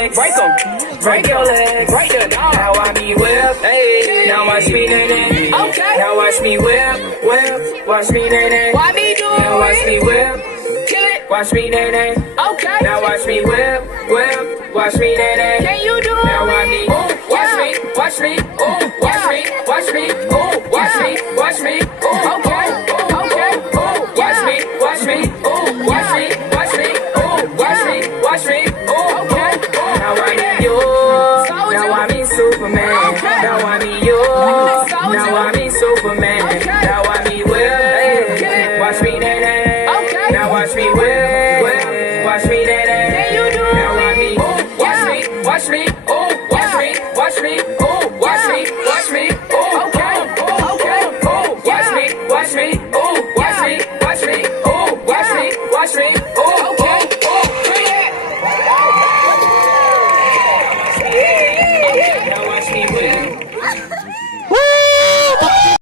legs, break your legs, break the dog. Now watch me whip, hey. Now watch me nay. Okay. Now watch me whip, watch me nay. Why me do it? Now watch me whip. Watch me nay. Okay. Now watch me whip, watch me nay. Can you do it? Now watch me, watch me, ooh, watch me, ooh.